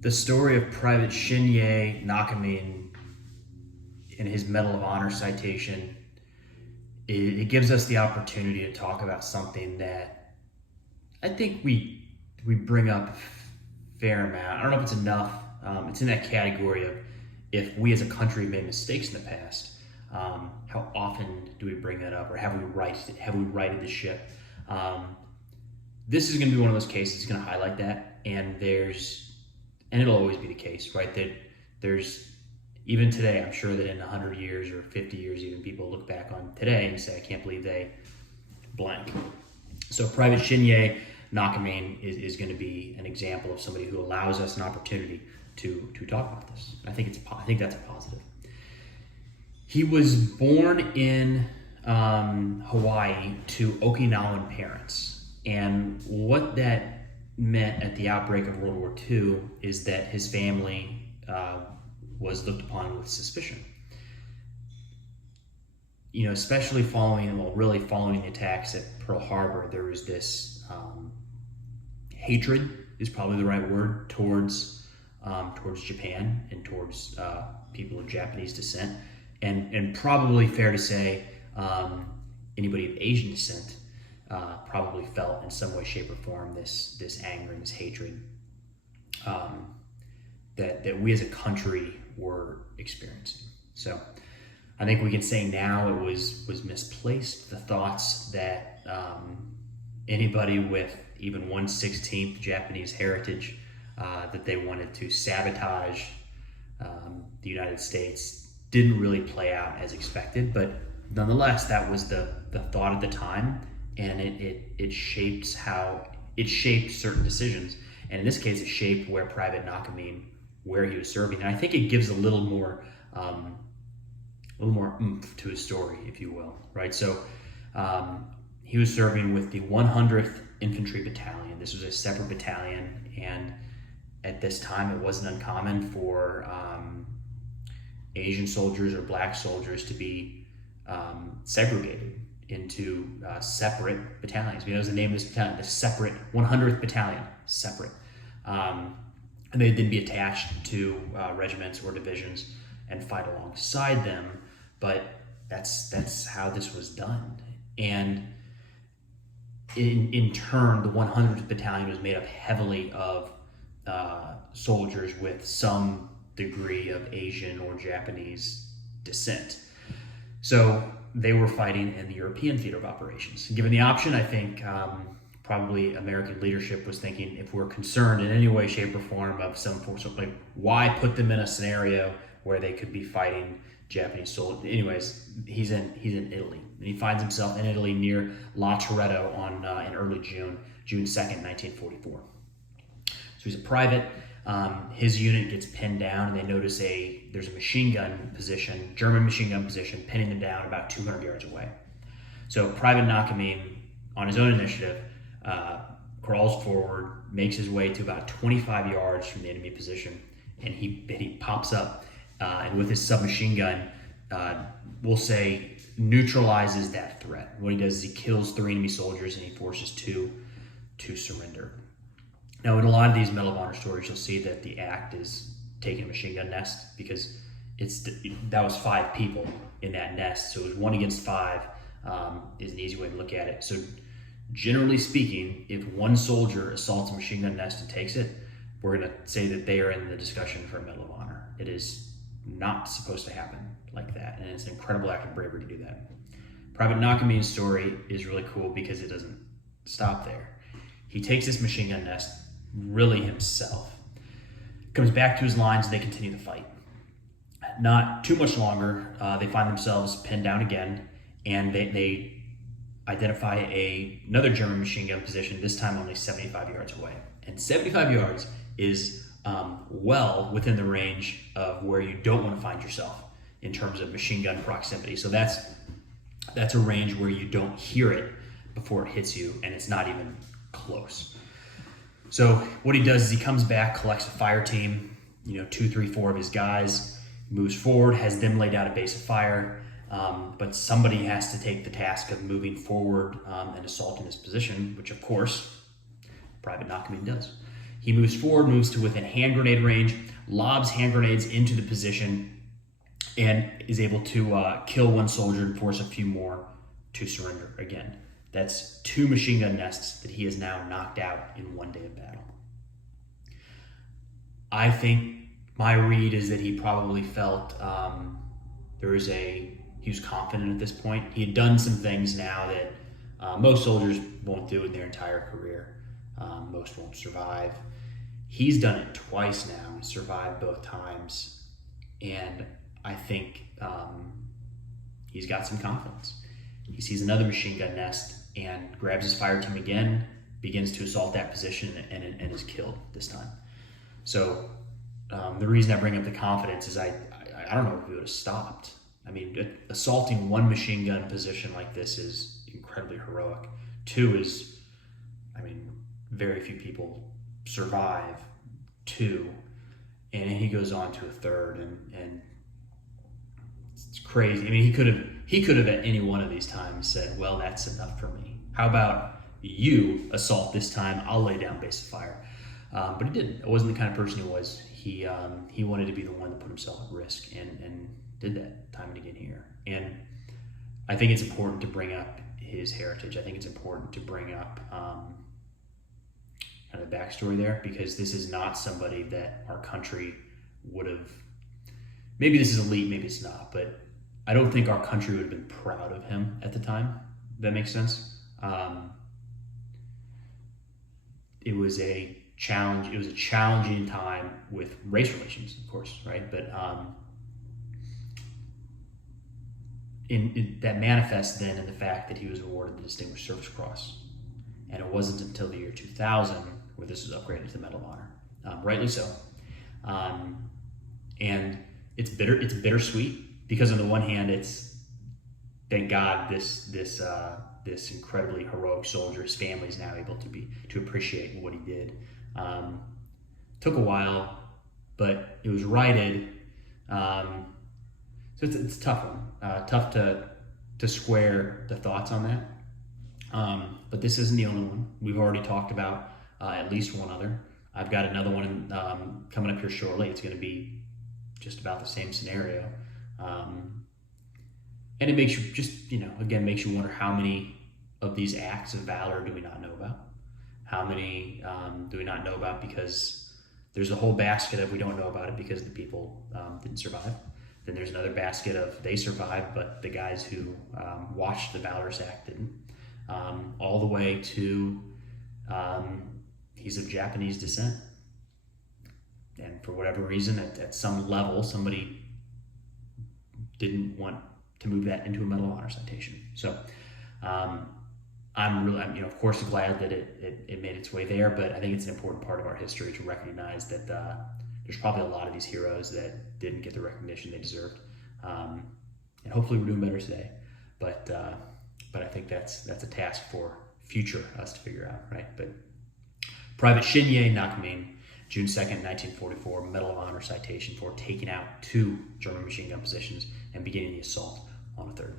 The story of Private Shinyei Nakamine in his Medal of Honor citation, it gives us the opportunity to talk about something that I think we bring up a fair amount. I don't know if it's enough. It's in that category of if we as a country made mistakes in the past, how often do we bring that up, or have we righted the ship? This is going to be one of those cases that's going to highlight that, and it'll always be the case, right? That there's, even today, I'm sure that in 100 years or 50 years even, people look back on today and say, I can't believe they blank. So Private Shinyei Nakamine is going to be an example of somebody who allows us an opportunity to talk about this. I think that's a positive. He was born in Hawaii to Okinawan parents, and what that meant at the outbreak of World War II is that his family was looked upon with suspicion. You know, especially following the attacks at Pearl Harbor, there was this hatred, is probably the right word, towards Japan and towards people of Japanese descent, and probably fair to say anybody of Asian descent probably felt in some way, shape, or form this anger and this hatred that we as a country were experiencing. So I think we can say now it was misplaced. The thoughts that anybody with even 1/16 Japanese heritage, that they wanted to sabotage the United States, didn't really play out as expected. But nonetheless, that was the thought at the time, and it shaped certain decisions. And in this case, it shaped where Private Nakamine, where he was serving. And I think it gives a little more oomph to his story, if you will, right? So he was serving with the 100th Infantry Battalion. This was a separate battalion, and at this time, it wasn't uncommon for Asian soldiers or black soldiers to be segregated into separate battalions. That was the name of this battalion, the separate 100th Battalion, separate. And they'd then be attached to regiments or divisions and fight alongside them. But that's how this was done. And in turn, the 100th Battalion was made up heavily of soldiers with some degree of Asian or Japanese descent. So they were fighting in the European theater of operations. Given the option, I think probably American leadership was thinking, if we're concerned in any way, shape, or form of some force, like, why put them in a scenario where they could be fighting Japanese soldiers? Anyways, he's in Italy, and he finds himself in Italy near La Torreto in early June 2nd, 1944. So he's a private. His unit gets pinned down, and they notice there's a machine gun position, German machine gun position, pinning them down about 200 yards away. So Private Nakamine, on his own initiative, crawls forward, makes his way to about 25 yards from the enemy position, and he pops up, and with his submachine gun, we'll say, neutralizes that threat. What he does is he kills 3 enemy soldiers, and he forces 2 to surrender. Now, in a lot of these Medal of Honor stories, you'll see that the act is taking a machine gun nest, because that was 5 people in that nest, so it was 1 against 5 is an easy way to look at it. So generally speaking, if 1 soldier assaults a machine gun nest and takes it, we're going to say that they are in the discussion for a Medal of Honor. It is not supposed to happen like that, and it's an incredible act of bravery to do that. Private Nakamine's story is really cool because it doesn't stop there. He takes this machine gun nest really himself, comes back to his lines, and they continue the fight. Not too much longer, they find themselves pinned down again, and they identify another German machine gun position, this time only 75 yards away. And 75 yards is well within the range of where you don't want to find yourself in terms of machine gun proximity. So that's a range where you don't hear it before it hits you, and it's not even close. So what he does is he comes back, collects a fire team, 2, 3, 4 of his guys, moves forward, has them laid out a base of fire, but somebody has to take the task of moving forward and assaulting this position, which of course Private Nakamine does. He moves forward, moves to within hand grenade range, lobs hand grenades into the position, and is able to kill one soldier and force a few more to surrender again. That's 2 machine gun nests that he has now knocked out in 1 day of battle. I think my read is that he probably felt he was confident at this point. He had done some things now that most soldiers won't do in their entire career. Most won't survive. He's done it twice now. He survived both times. And I think he's got some confidence. He sees another machine gun nest and grabs his fire team again, begins to assault that position, and is killed this time. So the reason I bring up the confidence is I don't know if he would have stopped. I mean, assaulting one machine gun position like this is incredibly heroic. 2 is, I mean, very few people survive 2, and he goes on to a 3rd, and it's crazy. I mean, he could have at any one of these times said, well, that's enough for me. How about you assault this time? I'll lay down base of fire. But he didn't. It wasn't the kind of person he was. He wanted to be the one that put himself at risk, and did that time and again here. And I think it's important to bring up his heritage. I think it's important to bring up kind of the backstory there, because this is not somebody that our country would have, maybe this is elite, maybe it's not, but I don't think our country would have been proud of him at the time. That makes sense. It was a challenge. It was a challenging time with race relations, of course, right? But that manifests then in the fact that he was awarded the Distinguished Service Cross, and it wasn't until the year 2000 where this was upgraded to the Medal of Honor, rightly so. And it's bittersweet, because on the one hand, it's, thank God this incredibly heroic soldier, his family is now able to appreciate what he did. Took a while, but it was righted. So it's a tough one. Tough to square the thoughts on that. But this isn't the only one. We've already talked about at least one other. I've got another one coming up here shortly. It's going to be just about the same scenario. And it makes you just, again, makes you wonder, how many of these acts of valor do we not know about? How many do we not know about because there's a whole basket of we don't know about it because the people didn't survive. Then there's another basket of they survived, but the guys who watched the valorous act didn't. All the way to he's of Japanese descent. And for whatever reason, at some level, somebody didn't want to move that into a Medal of Honor citation. So I'm of course glad that it made its way there, but I think it's an important part of our history to recognize that there's probably a lot of these heroes that didn't get the recognition they deserved. And hopefully we're doing better today. But I think that's a task for future us to figure out, right? But Private Shinyei Nakamine, June 2nd, 1944, Medal of Honor citation for taking out 2 German machine gun positions and beginning the assault on a 3rd.